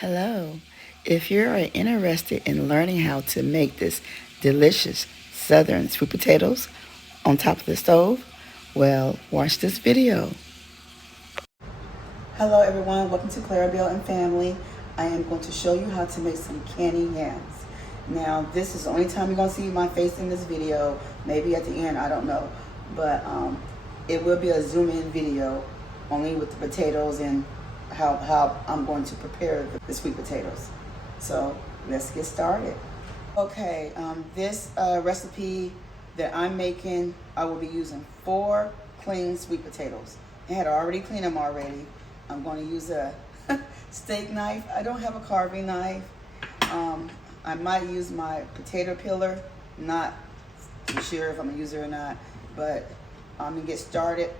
Hello. If you're interested in learning how to make this delicious southern sweet potatoes on top of the stove, well, watch this video. Hello everyone, welcome to Clarabelle and Family. I am going to show you how to make some candied yams. Now, this is the only time you're going to see my face in this video. Maybe at the end, I don't know. But it will be a zoom in video only with the potatoes and how I'm going to prepare the sweet potatoes. So let's get started. Okay, this recipe that I'm making, I will be using 4 clean sweet potatoes. I had already cleaned them already. I'm going to use a steak knife. I don't have a carving knife. I might use my potato peeler. Not sure if I'm going to use it or not, but I'm going to get started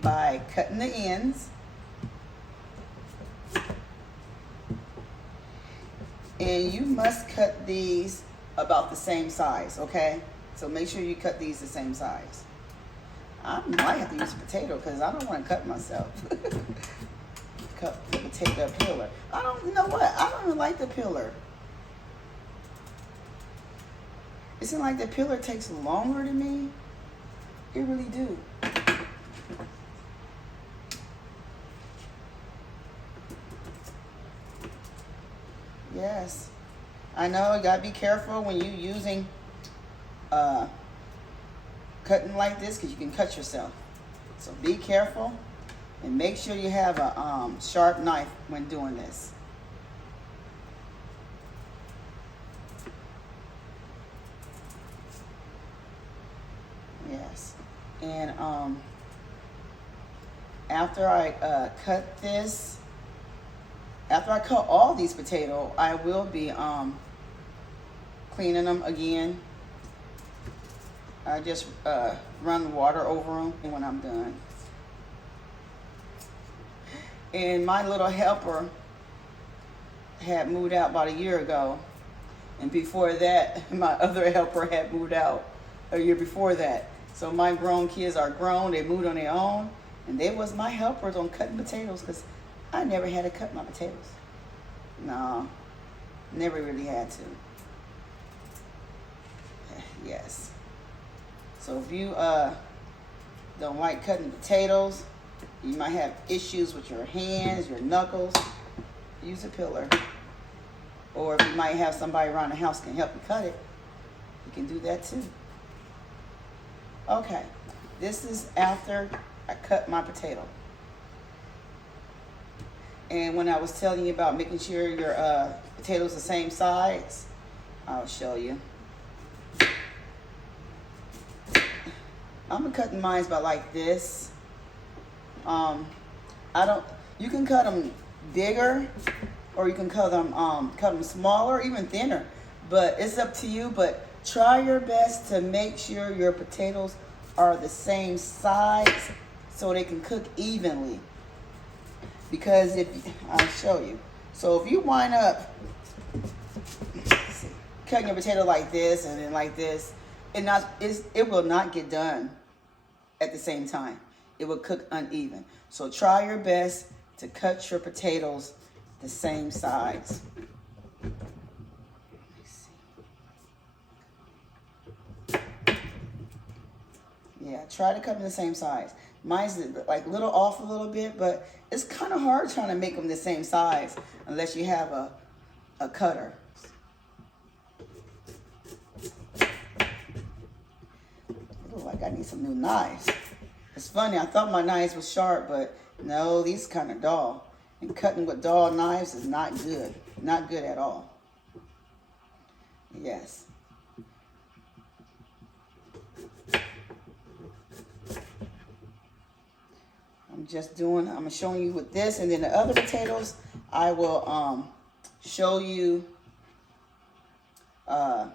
by cutting the ends. And you must cut these about the same size, okay? So make sure you cut these the same size. I might have to use a potato because I don't want to cut myself. Cut the potato peeler. You know what? I don't even like the peeler. It seems like the peeler takes longer than me. It really do. Yes, I know you gotta be careful when you're using cutting like this because you can cut yourself. So be careful and make sure you have a sharp knife when doing this. Yes, and after I cut this. After I cut all these potatoes, I will be cleaning them again. I just run water over them when I'm done. And my little helper had moved out about a year ago. And before that, my other helper had moved out a year before that. So my grown kids are grown, they moved on their own. And they was my helpers on cutting potatoes because I never had to cut my potatoes. No, never really had to. Yes. So if you don't like cutting potatoes, you might have issues with your hands, your knuckles, use a peeler. Or if you might have somebody around the house can help you cut it, you can do that too. Okay, this is after I cut my potato. And when I was telling you about making sure your potatoes the same size, I'll show you. I'm cutting mine about like this. You can cut them bigger, or you can cut them smaller, even thinner. But it's up to you. But try your best to make sure your potatoes are the same size so they can cook evenly. Because I'll show you. So if you wind up cutting your potato like this and then like this, it will not get done at the same time. It will cook uneven. So try your best to cut your potatoes the same size. Yeah, try to cut them the same size. Mine's like a little off a little bit, but it's kind of hard trying to make them the same size unless you have a cutter. Ooh, like I need some new knives. It's funny, I thought my knives were sharp, but no, these kind of dull. And cutting with dull knives is not good. Not good at all. Yes. I'm showing you with this, and then the other potatoes, I will show you. Cut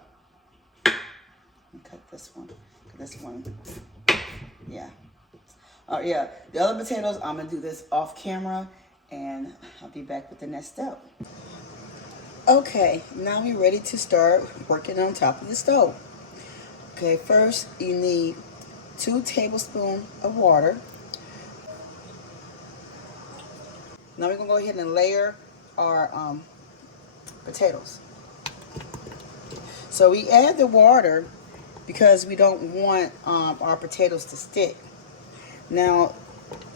this one. This one. Yeah. Yeah. The other potatoes, I'm gonna do this off camera, and I'll be back with the next step. Okay, now we're ready to start working on top of the stove. Okay, first you need 2 tablespoons of water. Now we're gonna go ahead and layer our potatoes. So we add the water because we don't want our potatoes to stick. Now,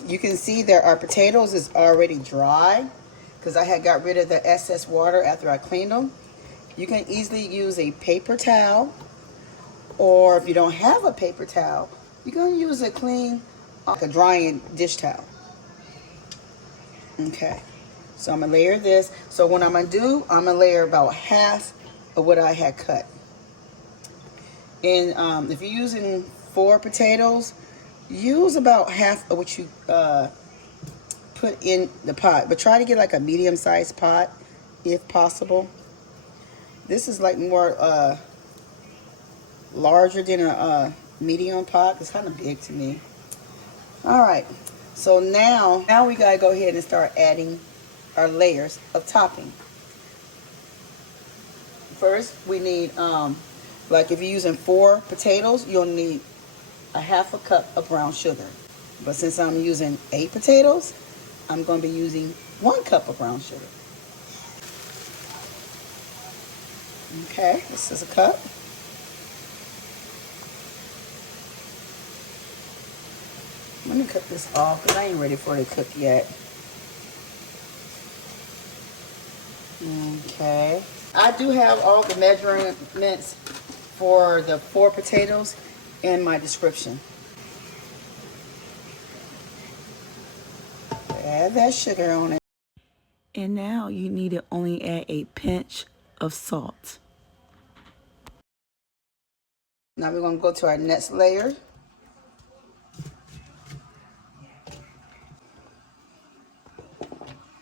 you can see that our potatoes is already dry because I had got rid of the excess water after I cleaned them. You can easily use a paper towel, or if you don't have a paper towel, you can use a clean, like a drying dish towel. Okay, so I'm gonna layer this. So what I'm gonna do, I'm gonna layer about half of what I had cut. And if you're using 4 potatoes, use about half of what you put in the pot, but try to get like a medium-sized pot if possible. This is like more larger than a medium pot. It's kind of big to me. All right, so now we gotta go ahead and start adding our layers of topping. First, we need like if you're using 4 potatoes, you'll need a half a cup of brown sugar. But since I'm using 8 potatoes, I'm going to be using 1 cup of brown sugar. Okay, this is a cup. Let me cut this off because I ain't ready for it to cook yet. Okay. I do have all the measurements for the 4 potatoes in my description. Add that sugar on it. And now you need to only add a pinch of salt. Now we're going to go to our next layer.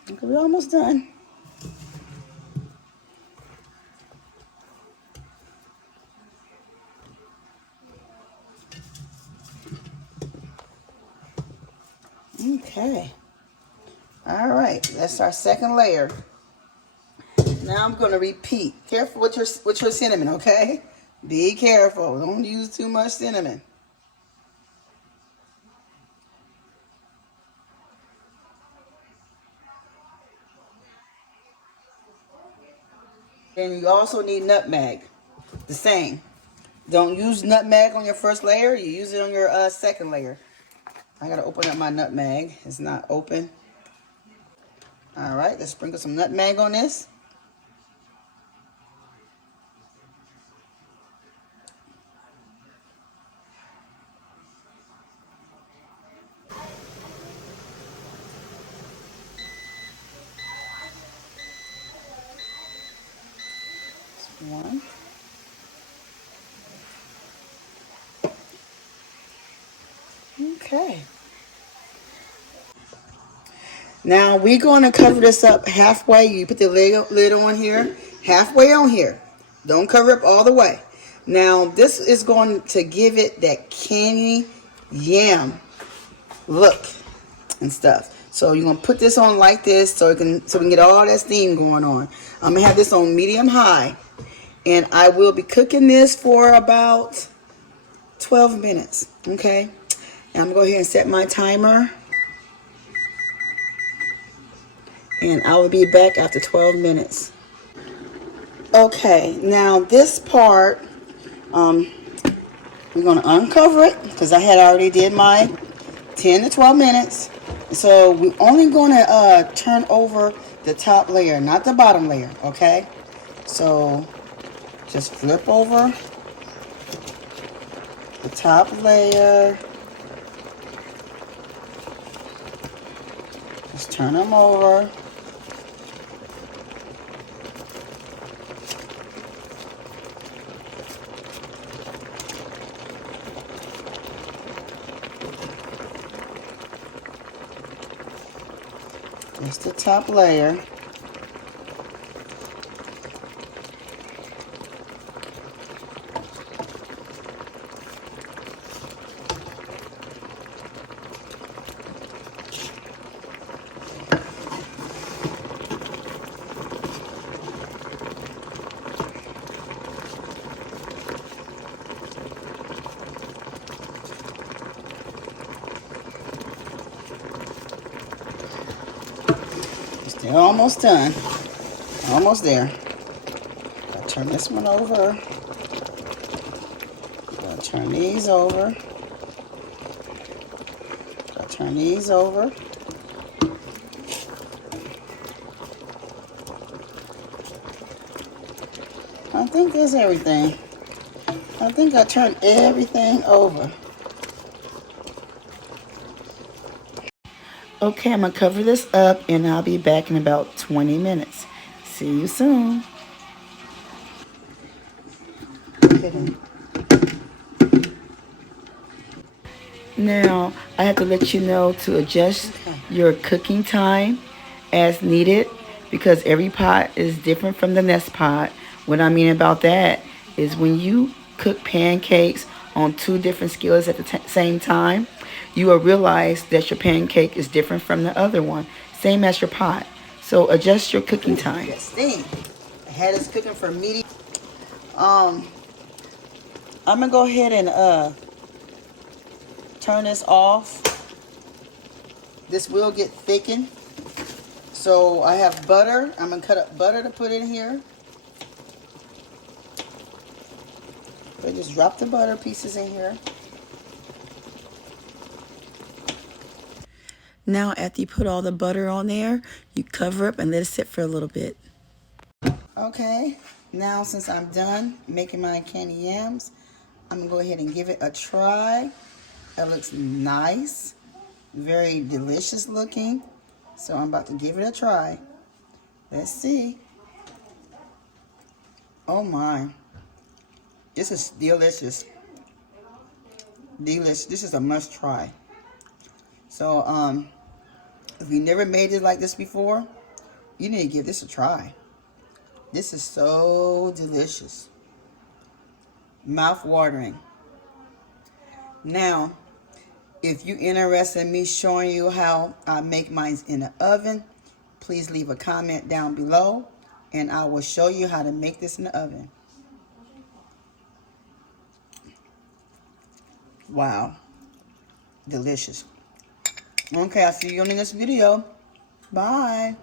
Okay, we're almost done. Okay. All right, that's our second layer. Now I'm going to repeat. Careful with your cinnamon, okay? Be careful. Don't use too much cinnamon. And you also need nutmeg. The same. Don't use nutmeg on your first layer. You use it on your second layer. I got to open up my nutmeg. It's not open. All right, let's sprinkle some nutmeg on this. One. Okay. Now we're going to cover this up halfway. You put the lid on here, halfway on here. Don't cover up all the way. Now this is going to give it that candy yam look and stuff. So you're gonna put this on like this so we can get all that steam going on. I'm gonna have this on medium high, and I will be cooking this for about 12 minutes. Okay, and I'm gonna go ahead and set my timer, and I will be back after 12 minutes. Okay, now this part, we're gonna uncover it because I had already did my 10 to 12 minutes. So we're only going to turn over the top layer, not the bottom layer, okay? So just flip over the top layer. Just turn them over. That's the top layer. They're almost done. Almost there. Gotta turn this one over. Gotta turn these over. Gotta turn these over. I think that's everything. I think I turned everything over. Okay, I'm gonna cover this up and I'll be back in about 20 minutes. See you soon. Now, I have to let you know to adjust your cooking time as needed because every pot is different from the next pot. What I mean about that is when you cook pancakes on two different skillets at the same time, you will realize that your pancake is different from the other one, same as your pot. So adjust your cooking time. Yes, steam. I had this cooking for medium. I'm gonna go ahead and turn this off. This will get thickened. So I have butter. I'm gonna cut up butter to put in here. So just drop the butter pieces in here. Now after you put all the butter on there, you cover up and let it sit for a little bit. Okay, now since I'm done making my candied yams, I'm gonna go ahead and give it a try. That looks nice, very delicious looking. So I'm about to give it a try. Let's see. Oh my, this is delicious. Delicious. This is a must try. So if you never made it like this before, you need to give this a try. This is so delicious. Mouth watering. Now, if you're interested in me showing you how I make mine in the oven, please leave a comment down below and I will show you how to make this in the oven. Wow. Delicious. Okay, I'll see you on the next video. Bye.